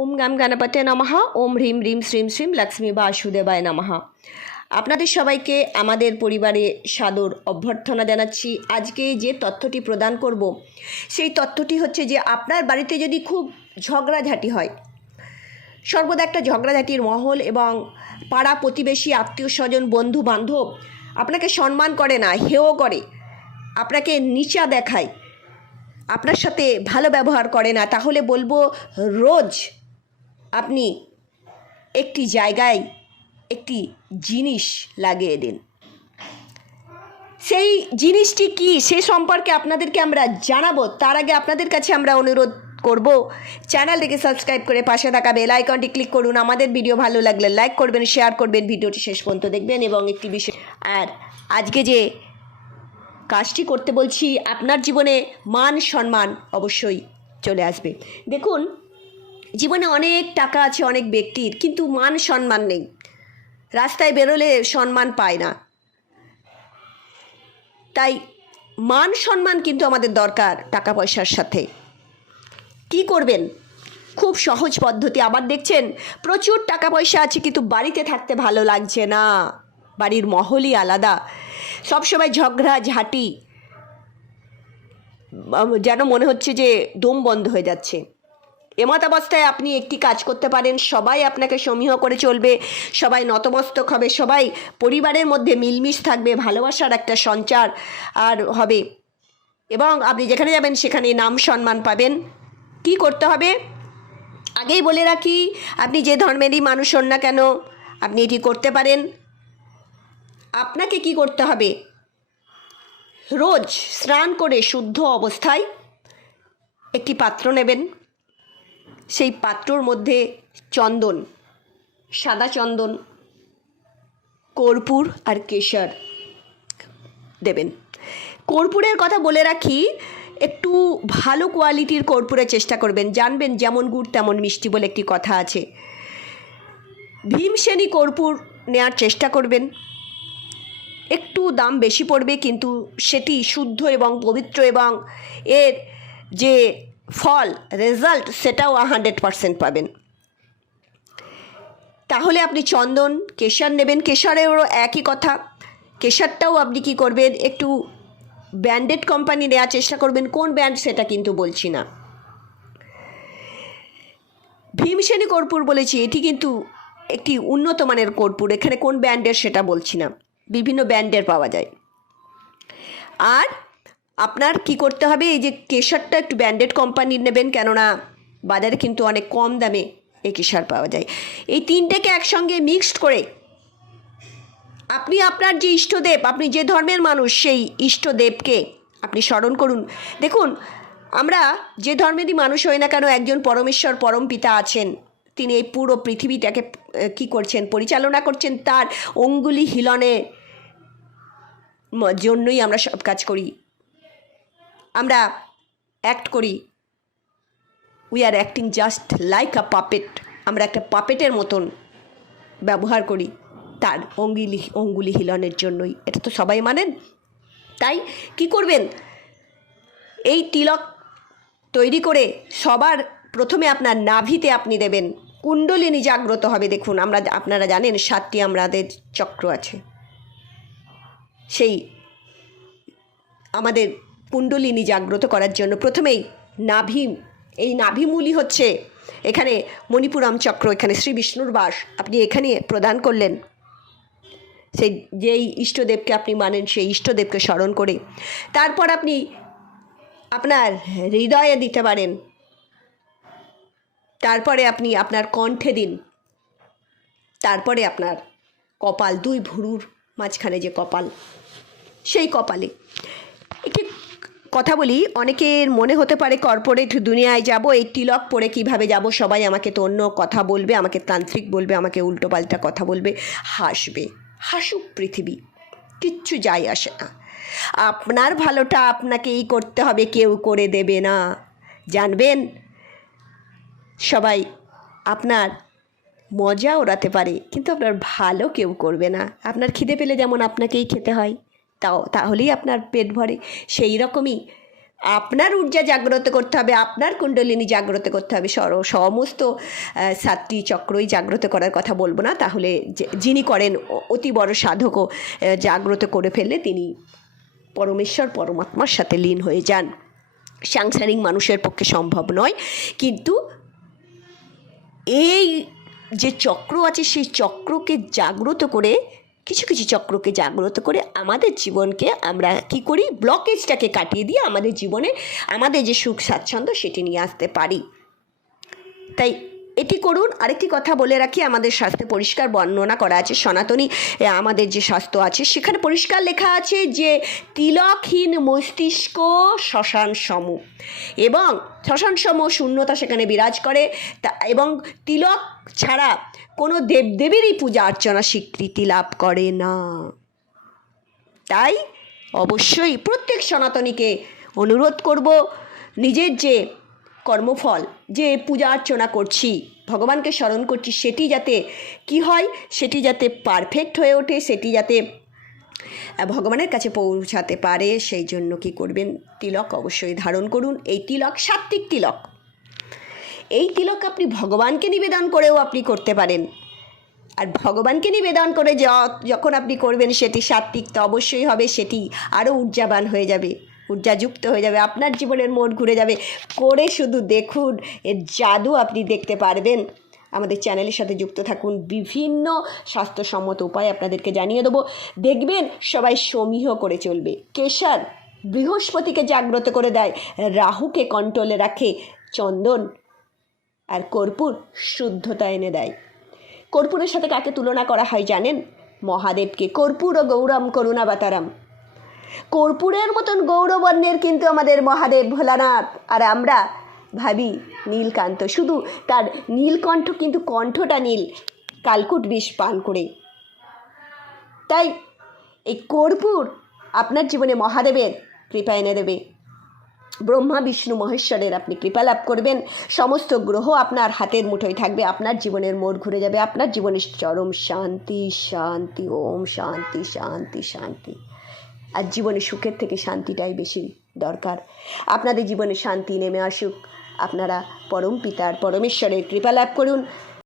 ওম গাম গণপতে নমঃ। ওম হ্রিম রিম শ্রীম শ্রীম লক্ষ্মী বাসুদেবায় নমঃ। আপনাদের সবাইকে আমাদের পরিবারে সাদর অভ্যর্থনা জানাচ্ছি। আজকে যে তথ্যটি প্রদান করব, সেই তথ্যটি হচ্ছে যে আপনার বাড়িতে যদি খুব ঝগড়াঝাটি হয়, সর্বদা একটা ঝগড়াঝাটির মহল এবং পাড়া প্রতিবেশী, আত্মীয় স্বজন, বন্ধু বান্ধব আপনাকে সম্মান করে না হেও করে, আপনাকে নিচা দেখায়, আপনার সাথে ভালো ব্যবহার করে না, তাহলে বলব রোজ আপনি একটি জায়গায় একটি জিনিস লাগিয়ে দিন। সেই জিনিসটি কি সে সম্পর্কে আপনাদেরকে আমরা জানাব, তার আগে আপনাদের কাছে আমরা অনুরোধ করব, চ্যানেলটিকে সাবস্ক্রাইব করে পাশে থাকা বেল আইকনটি ক্লিক করুন। আমাদের ভিডিও ভালো লাগলে লাইক করবেন, শেয়ার করবেন, ভিডিওটি শেষ পর্যন্ত দেখবেন এবং একটি বিষয় আর আজকে যে কাজটি করতে বলছি, আপনার জীবনে মান সম্মান অবশ্যই চলে আসবে। দেখুন জীবনে অনেক টাকা আছে, অনেক ব্যক্তির, কিন্তু মান সম্মান নেই। রাস্তায় বেরোলে সম্মান পায় না। তাই মান সম্মান কিন্তু আমাদের দরকার টাকা পয়সার সাথে। কি করবেন? খুব সহজ পদ্ধতি। আবার দেখছেন, প্রচুর টাকা পয়সা আছে, কিন্তু বাড়িতে থাকতে ভালো লাগছে না। বাড়ির মহলই আলাদা। সবসময় ঝগড়া, ঝাঁটি যেন মনে হচ্ছে যে দম বন্ধ হয়ে যাচ্ছে। এমতাবস্থায় আপনি একটি কাজ করতে পারেন, সবাই আপনাকে সমীহ করে চলবে, সবাই নতমস্তক হবে, সবাই পরিবারের মধ্যে মিলমিশ থাকবে, ভালোবাসার একটা সঞ্চার আর হবে। এবং আপনি যেখানে যাবেন, সেখানে নাম সম্মান পাবেন। কি করতে হবে? আগেই বলে রাখি, আপনি যে ধর্মেরই মানুষ হন না কেন, আপনি এটি করতে পারেন। আপনাকে কি করতে হবে? রোজ স্নান করে শুদ্ধ অবস্থায় একটি পাত্র নেবেন। সেই পাত্রর মধ্যে চন্দন, সাদা চন্দন, কর্পূর আর কেশর দেবেন। কর্পূরের কথা বলে রাখি, একটু ভালো কোয়ালিটির কর্পূরের চেষ্টা করবেন। জানবেন যেমন গুড়, তেমন মিষ্টি বলে একটি কথা আছে। ভীমসেনী কর্পূর নেওয়ার চেষ্টা করবেন। একটু দাম বেশি পড়বে, কিন্তু সেটি শুদ্ধ এবং পবিত্র এবং এর যে ফল রেজাল্ট সেটাও হান্ড্রেড পারসেন্ট পাবেন। তাহলে আপনি চন্দন, কেশর নেবেন। কেশরেরও একই কথা। কেশরটাও আপনি কি করবেন? একটু ব্র্যান্ডেড কোম্পানি নেওয়ার চেষ্টা করবেন। কোন ব্র্যান্ড সেটা কিন্তু বলছি না। ভীমসেনী কর্পূর বলেছি, এটি কিন্তু একটি উন্নত মানের কর্পূর। এখানে কোন ব্র্যান্ডের সেটা বলছি না। বিভিন্ন ব্র্যান্ডের পাওয়া যায়। আর আপনার কি করতে হবে? এই যে কেশরটা একটু ব্র্যান্ডেড কোম্পানির নেবেন, কেননা বাজারে কিন্তু অনেক কম দামে এই কেশর পাওয়া যায়। এই তিনটেকে একসঙ্গে মিক্সড করে আপনি আপনার যে ইষ্টদেব, আপনি যে ধর্মের মানুষ, সেই ইষ্টদেবকে আপনি স্মরণ করুন। দেখুন, আমরা যে ধর্মেরই মানুষ হই না কেন, একজন পরমেশ্বর, পরম পিতা আছেন। তিনি এই পুরো পৃথিবীটাকে কি করছেন? পরিচালনা করছেন তার অঙ্গুলি হিলনে জন্যই আমরা সব কাজ করি। আমরা অ্যাক্ট করি। We are acting just like a puppet আমরা একটা পাপেটের মতন ব্যবহার করি তার অঙ্গুলি অঙ্গুলি হিলনের জন্যই। এটা তো সবাই মানেন। তাই কি করবেন? এই তিলক তৈরি করে সবার প্রথমে আপনার নাভিতে আপনি দেবেন। কুণ্ডলিনী জাগ্রত হবে, দেখুন। আমরা আপনারা জানেন সাতটি আমাদের চক্র আছে। সেই আমাদের কুণ্ডলিনী জাগ্রত করার জন্য প্রথমেই নাভি, এই নাভিমূলই হচ্ছে এখানে মণিপুরম চক্র, এখানে শ্রী বিষ্ণুর বাস। আপনি এখানে প্রদান করলেন। সেই যেই ইষ্টদেবকে আপনি মানেন, সেই ইষ্টদেবকে স্মরণ করে। তারপর আপনি আপনার হৃদয়ে দিতে পারেন। তারপরে আপনি আপনার কণ্ঠে দিন। তারপরে আপনার কপাল, দুই ভুরুর মাঝখানে যে কপাল, সেই কপালে। কথা বলি, অনেকের মনে হতে পারে কর্পোরেট দুনিয়ায় যাব, এই তিলক পরে কীভাবে যাব, সবাই আমাকে তো অন্য কথা বলবে, আমাকে তান্ত্রিক বলবে, আমাকে উল্টোপাল্টা কথা বলবে, হাসবে, হাসুক পৃথিবী, কিচ্ছু যায় আসে না। আপনার ভালোটা আপনাকেই করতে হবে, কেউ করে দেবে না। জানবেন? সবাই, আপনার মজা ওড়াতে পারে, কিন্তু আপনার ভালো কেউ করবে না। আপনার খিদে পেলে যেমন আপনাকেই খেতে হয়। তাও, তাহলেই আপনার পেট ভরে। সেই রকমই আপনার ঊর্জা জাগ্রত করতে হবে, আপনার কুণ্ডলিনী জাগ্রত করতে হবে। সর, সমস্ত সাতটি চক্রই জাগ্রত করার কথা বলব না। তাহলে যিনি করেন অতি বড় সাধকও জাগ্রত করে ফেললে তিনি পরমেশ্বর, পরমাত্মার সাথে লীন হয়ে যান। সাংসারিক মানুষের পক্ষে সম্ভব নয়। কিন্তু এই যে চক্র আছে, সেই চক্রকে জাগ্রত করে কিছু কিছু চক্রকে জাগ্রত করে আমাদের জীবনকে আমরা কি করি? ব্লকেজটাকে কাটিয়ে দিয়ে আমাদের জীবনে আমাদের যে সুখ স্বাচ্ছন্দ্য সেটি নিয়ে আসতে পারি। তাই এটি করুন। আরেকটি কথা বলে রাখি, আমাদের স্বাস্থ্যে পরিষ্কার বর্ণনা করা আছে, সনাতনী আমাদের যে স্বাস্থ্য আছে, সেখানে পরিষ্কার লেখা আছে যে তিলকহীন মস্তিষ্ক শ্মশান সম এবং শ্মশান সম শূন্যতা সেখানে বিরাজ করে। তা, এবং তিলক ছাড়া কোনো দেবদেবীরই পূজা অর্চনা স্বীকৃতি লাভ করে না। তাই অবশ্যই প্রত্যেক সনাতনীকে অনুরোধ করব, নিজের যে কর্মফল যে পূজা অর্চনা করছি। ভগবানকে স্মরণ করছি, সেটি যাতে কি হয়, সেটি যাতে পারফেক্ট হয়ে ওঠে, সেটি যাতে ভগবানের কাছে পৌঁছাতে পারে, সেই জন্য কি করবেন? তিলক অবশ্যই ধারণ করুন। এই তিলক সাত্বিক তিলক। এই তিলক আপনি ভগবানকে নিবেদন করেও আপনি করতে পারেন। আর ভগবানকে নিবেদন করে যখন আপনি করবেন সেটি সাত্বিক, তো অবশ্যই হবে, সেটি আরও ঊর্জাবান হয়ে যাবে। ঊর্জাযুক্ত হয়ে যাবে, আপনার জীবনের মোড় ঘুরে যাবে। করে শুধু দেখুন, এর জাদু আপনি দেখতে পারবেন। আমাদের চ্যানেলের সাথে যুক্ত থাকুন, বিভিন্ন স্বাস্থ্যসম্মত উপায় আপনাদেরকে জানিয়ে দেবো। দেখবেন সবাই সমীহ করে চলবে। কেশর বৃহস্পতিকে জাগ্রত করে দেয়, রাহুকে কন্ট্রোলে রাখে চন্দন আর কর্পূর শুদ্ধতা এনে দেয়। কর্পূরের সাথে কাকে তুলনা করা হয় জানেন? মহাদেবকে। কর্পূর ও গৌরম করুণাবাতারাম কর্পূরের মতন গৌরবর্ণের কিন্তু আমাদের মহাদেব ভোলানাথ। আর আমরা ভাবি নীলকান্ত, শুধু তার নীলকণ্ঠ কিন্তু কণ্ঠটা নীল, কালকুট বিষ পান করে। তাই এই কর্পূর আপনার জীবনে মহাদেবের কৃপা এনে দেবে। ব্রহ্মা, বিষ্ণু, মহেশ্বরের আপনি কৃপা লাভ করবেন। সমস্ত গ্রহ আপনার হাতের মুঠোয় থাকবে, আপনার জীবনের মোড় ঘুরে যাবে, আপনার জীবনের চরম শান্তি শান্তি, ওম শান্তি শান্তি শান্তি। আর জীবনে সুখের থেকে শান্তিটাই বেশি দরকার। আপনাদের জীবনে শান্তি নেমে আসুক। আপনারা পরম পিতার, পরমেশ্বরের কৃপা লাভ করুন।